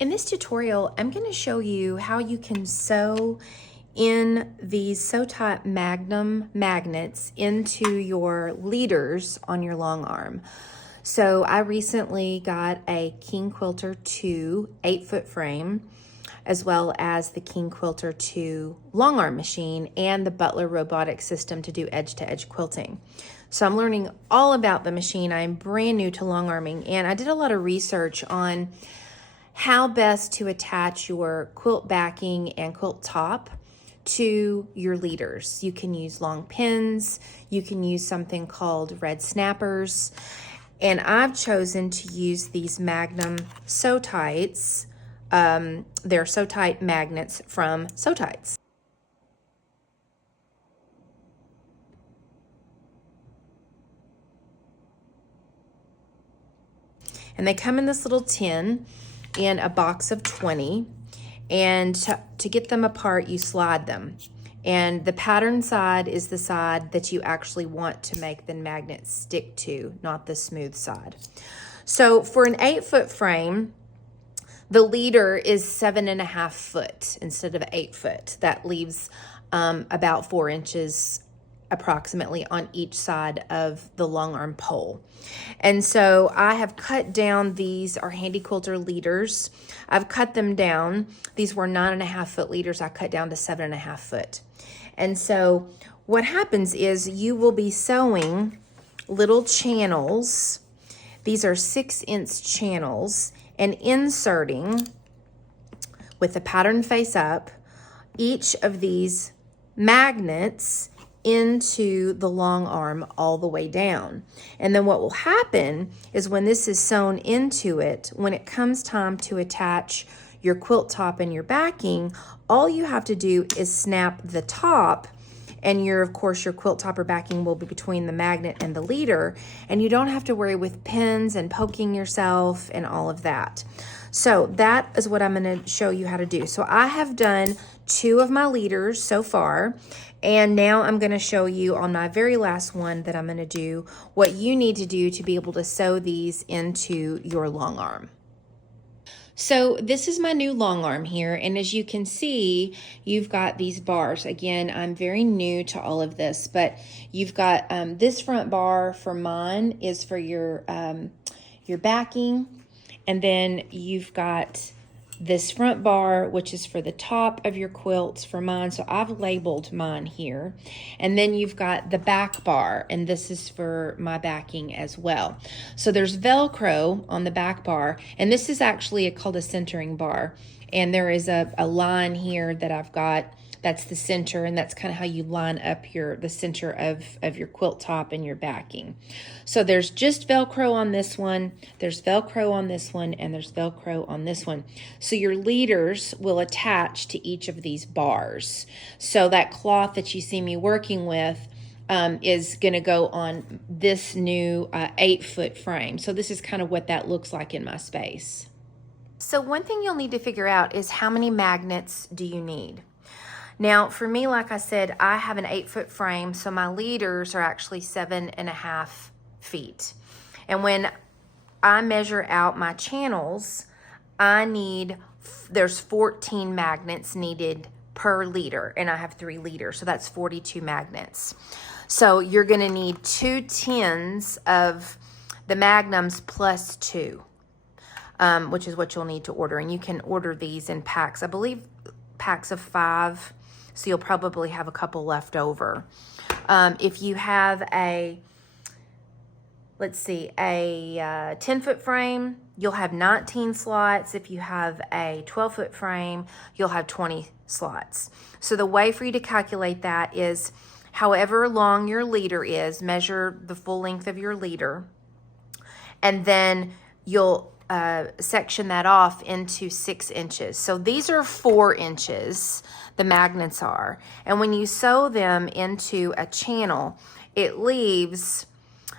In this tutorial, I'm going to show you how you can sew in these Sewtites Magnum Magnets into your leaders on your long arm. So I recently got a King Quilter 2 8-foot frame, as well as the King Quilter 2 long arm machine and the Butler robotic system to do edge-to-edge quilting. So I'm learning all about the machine. I'm brand new to long arming, and I did a lot of research on how best to attach your quilt backing and quilt top to your leaders. You can use long pins, you can use something called red snappers, and I've chosen to use these Magnum Sewtites. They're Sewtite Magnets from Sewtites. And they come in this little tin in a box of 20, and to get them apart you slide them, and the pattern side is the side that you actually want to make the magnet stick to, not the smooth side. So for an 8-foot frame, the leader is 7.5 foot instead of 8 foot. That leaves about 4 inches approximately on each side of the long arm pole. And so I have cut down, these are Handy Quilter leaders. I've cut them down. These were 9.5 foot leaders. I cut down to 7.5 foot. And so what happens is you will be sewing little channels. These are 6-inch channels, and inserting with the pattern face up each of these magnets into the long arm all the way down. And then what will happen is when this is sewn into it, when it comes time to attach your quilt top and your backing, all you have to do is snap the top, and of course your quilt top or backing will be between the magnet and the leader, and you don't have to worry with pins and poking yourself and all of that. So that is what I'm going to show you how to do. So I have done 2 of my leaders so far, and now I'm going to show you on my very last one that I'm going to do what you need to do to be able to sew these into your long arm. So this is my new long arm here, and as you can see, you've got these bars. Again, I'm very new to all of this, but you've got this front bar for mine is for your backing, and then you've got this front bar, which is for the top of your quilts for mine. So I've labeled mine here. And then you've got the back bar, and this is for my backing as well. So there's Velcro on the back bar, and this is actually called a centering bar. And there is a line here that I've got. That's the center, and that's kind of how you line up the center of your quilt top and your backing. So there's just Velcro on this one, there's Velcro on this one, and there's Velcro on this one. So your leaders will attach to each of these bars. So that cloth that you see me working with is going to go on this new 8-foot frame. So this is kind of what that looks like in my space. So one thing you'll need to figure out is how many magnets do you need? Now, for me, like I said, I have an 8-foot frame, so my leaders are actually 7.5 feet. And when I measure out my channels, there's 14 magnets needed per leader, and I have 3 leaders, so that's 42 magnets. So you're gonna need 2 tins of the Magnums plus 2, which is what you'll need to order. And you can order these in packs, I believe packs of 5. So you'll probably have a couple left over. If you have a 10-foot frame, you'll have 19 slots. If you have a 12-foot frame, you'll have 20 slots. So the way for you to calculate that is however long your leader is, measure the full length of your leader, and then you'll section that off into 6 inches. So these are 4 inches, the magnets are. And when you sew them into a channel, it leaves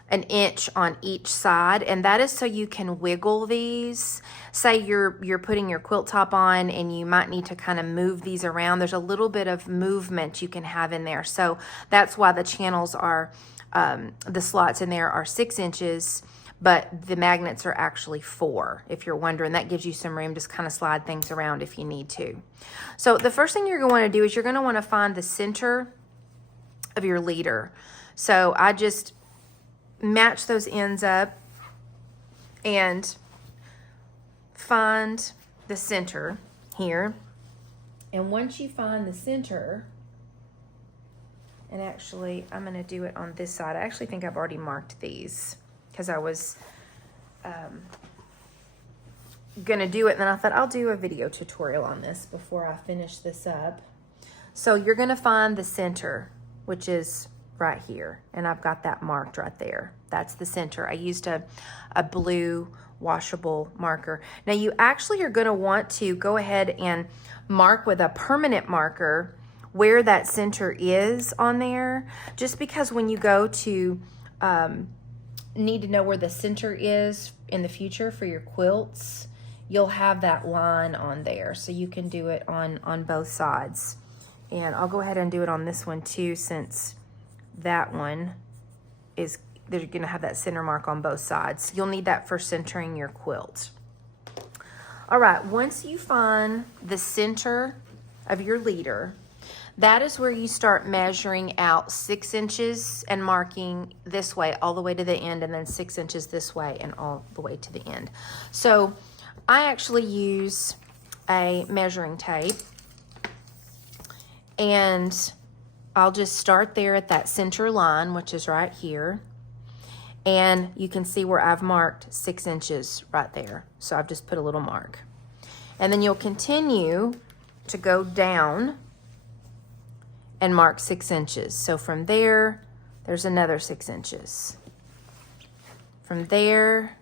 1 inch on each side, and that is so you can wiggle these. Say you're putting your quilt top on and you might need to kind of move these around. There's a little bit of movement you can have in there. So that's why the channels are, the slots in there are 6 inches, but the magnets are actually 4, if you're wondering. That gives you some room to kind of slide things around if you need to. So the first thing you're going to want to do is you're going to want to find the center of your leader. So I just match those ends up and find the center here. And once you find the center, and actually I'm going to do it on this side. I actually think I've already marked these because I was going to do it, and then I thought I'll do a video tutorial on this before I finish this up. So you're going to find the center, which is right here, and I've got that marked right there. That's the center. I used a blue washable marker. Now you actually are going to want to go ahead and mark with a permanent marker where that center is on there, just because when you go to need to know where the center is in the future for your quilts, you'll have that line on there, so you can do it on both sides. And I'll go ahead and do it on this one too, since that one is, they're going to have that center mark on both sides. You'll need that for centering your quilt. All right, once you find the center of your leader, that is where you start measuring out 6 inches and marking this way all the way to the end, and then 6 inches this way and all the way to the end. So I actually use a measuring tape, and I'll just start there at that center line, which is right here. And you can see where I've marked 6 inches right there. So I've just put a little mark. And then you'll continue to go down and mark 6 inches. So from there, there's another 6 inches. From there,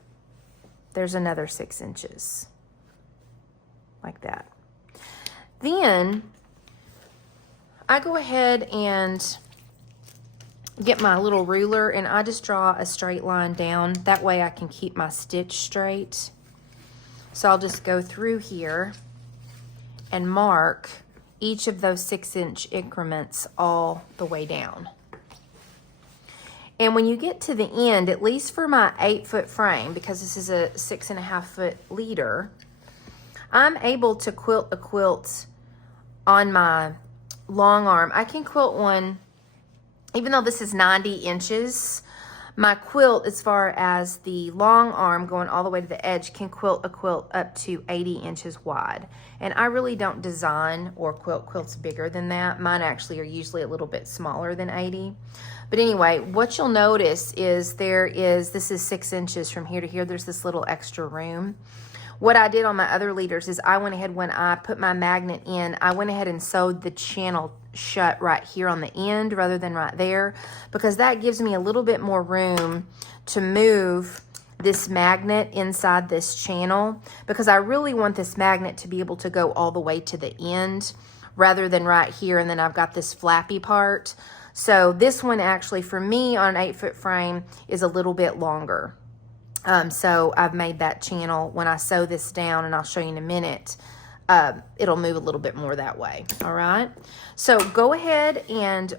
there's another 6 inches. Like that. Then I go ahead and get my little ruler, and I just draw a straight line down. That way I can keep my stitch straight. So I'll just go through here and mark each of those 6-inch increments all the way down. And when you get to the end, at least for my 8-foot frame, because this is a 6.5-foot leader, I'm able to quilt a quilt on my long arm. I can quilt one, even though this is 90 inches, my quilt, as far as the long arm going all the way to the edge, can quilt a quilt up to 80 inches wide. And I really don't design or quilt quilts bigger than that. Mine actually are usually a little bit smaller than 80. But anyway, what you'll notice is this is 6 inches from here to here. There's this little extra room. What I did on my other leaders is I went ahead, when I put my magnet in, I went ahead and sewed the channel shut right here on the end rather than right there, because that gives me a little bit more room to move this magnet inside this channel, because I really want this magnet to be able to go all the way to the end rather than right here, and then I've got this flappy part. So this one actually for me on an 8-foot frame is a little bit longer. So I've made that channel, when I sew this down, and I'll show you in a minute, it'll move a little bit more that way. All right. So go ahead and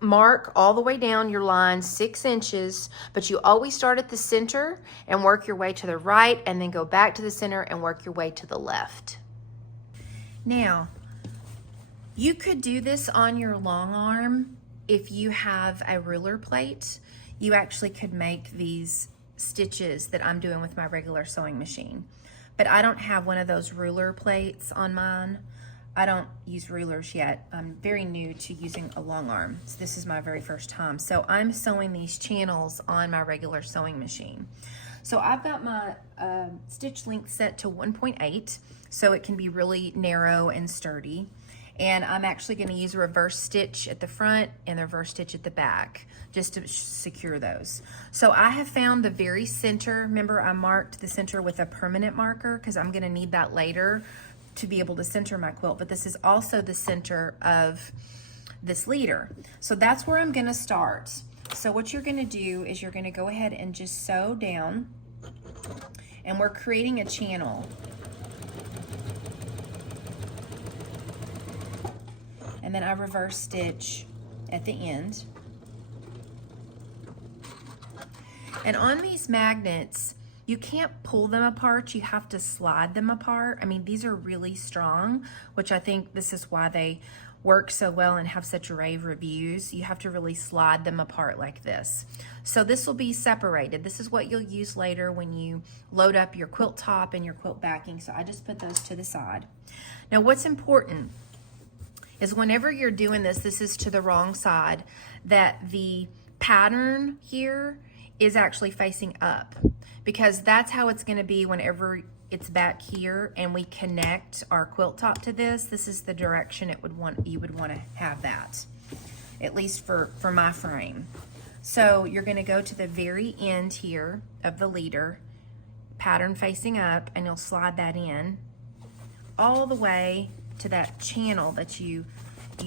mark all the way down your line 6 inches, but you always start at the center and work your way to the right, and then go back to the center and work your way to the left. Now, you could do this on your long arm if you have a ruler plate. You actually could make these stitches that I'm doing with my regular sewing machine, but I don't have one of those ruler plates on mine. I don't use rulers yet. I'm very new to using a long arm. So this is my very first time. So I'm sewing these channels on my regular sewing machine. So I've got my stitch length set to 1.8, so it can be really narrow and sturdy. And I'm actually going to use a reverse stitch at the front and a reverse stitch at the back just to secure those. So I have found the very center. Remember, I marked the center with a permanent marker because I'm going to need that later to be able to center my quilt. But this is also the center of this leader. So that's where I'm going to start. So what you're going to do is you're going to go ahead and just sew down, and we're creating a channel. And then I reverse stitch at the end. And on these magnets, you can't pull them apart, you have to slide them apart. I mean, these are really strong, which I think this is why they work so well and have such rave reviews. You have to really slide them apart like this. So this will be separated. This is what you'll use later when you load up your quilt top and your quilt backing. So I just put those to the side. Now what's important is whenever you're doing this, this is to the wrong side, that the pattern here is actually facing up, because that's how it's going to be whenever it's back here and we connect our quilt top to this. This is the direction you would want to have that, at least for my frame. So you're going to go to the very end here of the leader, pattern facing up, and you'll slide that in all the way to that channel that you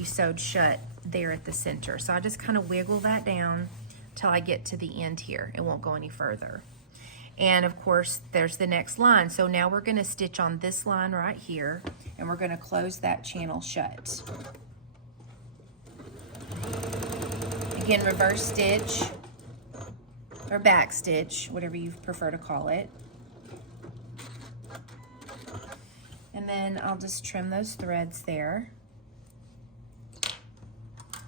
sewed shut there at the center. So I just kind of wiggle that down till I get to the end here. It won't go any further. And of course, there's the next line. So now we're going to stitch on this line right here, and we're going to close that channel shut. Again, reverse stitch or back stitch, whatever you prefer to call it. And then I'll just trim those threads there.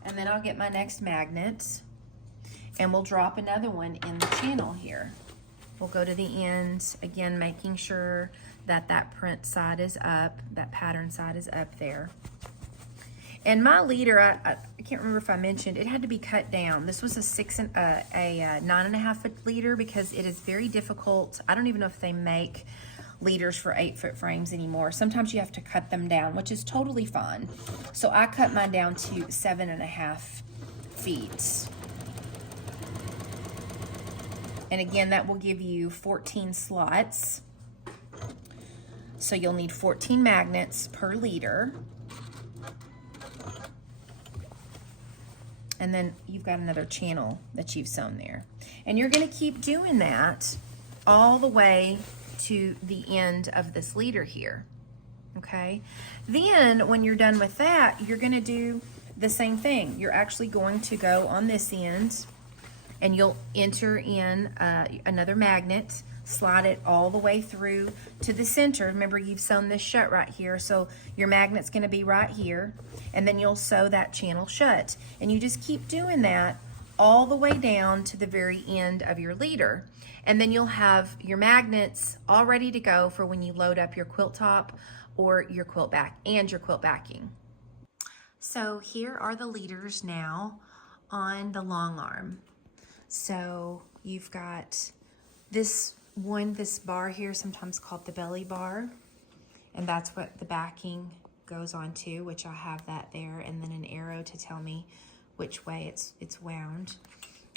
And then I'll get my next magnet, and we'll drop another one in the channel here. We'll go to the end, again, making sure that that print side is up, that pattern side is up there. And my leader, I can't remember if I mentioned, it had to be cut down. This was a 9.5 foot leader, because it is very difficult. I don't even know if they make leaders for 8-foot frames anymore. Sometimes you have to cut them down, which is totally fine. So I cut mine down to 7.5 feet. And again, that will give you 14 slots. So you'll need 14 magnets per leader. And then you've got another channel that you've sewn there. And you're going to keep doing that all the way to the end of this leader here. Okay? Then when you're done with that, you're going to do the same thing. You're actually going to go on this end, and you'll enter in another magnet, slide it all the way through to the center. Remember, you've sewn this shut right here, so your magnet's going to be right here, and then you'll sew that channel shut. And you just keep doing that all the way down to the very end of your leader. And then you'll have your magnets all ready to go for when you load up your quilt top or your quilt back and your quilt backing. So here are the leaders now on the long arm. So you've got this bar here, sometimes called the belly bar, and that's what the backing goes on to, which I have that there, and then an arrow to tell me which way it's wound.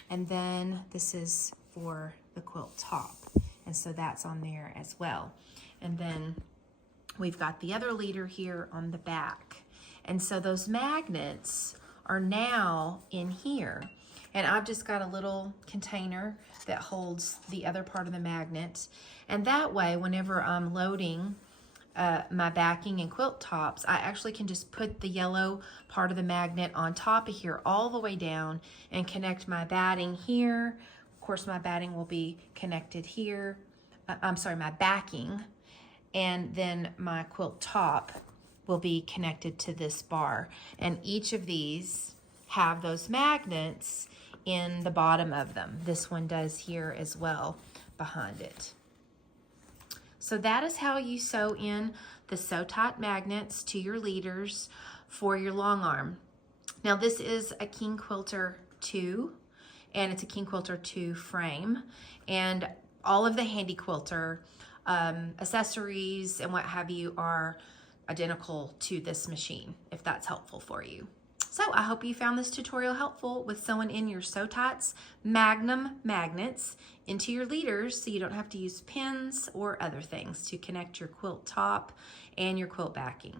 And then this is for the quilt top, and so that's on there as well. And then we've got the other leader here on the back, and so those magnets are now in here. And I've just got a little container that holds the other part of the magnet. And that way, whenever I'm loading my backing and quilt tops, I actually can just put the yellow part of the magnet on top of here all the way down and connect my batting here. Of course, my batting will be connected here. My backing. And then my quilt top will be connected to this bar. And each of these have those magnets in the bottom of them. This one does here as well behind it. So that is how you sew in the Sewtites magnets to your leaders for your long arm. Now this is a King Quilter 2, and it's a King Quilter 2 frame, and all of the Handy Quilter accessories and what have you are identical to this machine, if that's helpful for you. So I hope you found this tutorial helpful with sewing in your Sewtites Magnum Magnets into your leaders, so you don't have to use pins or other things to connect your quilt top and your quilt backing.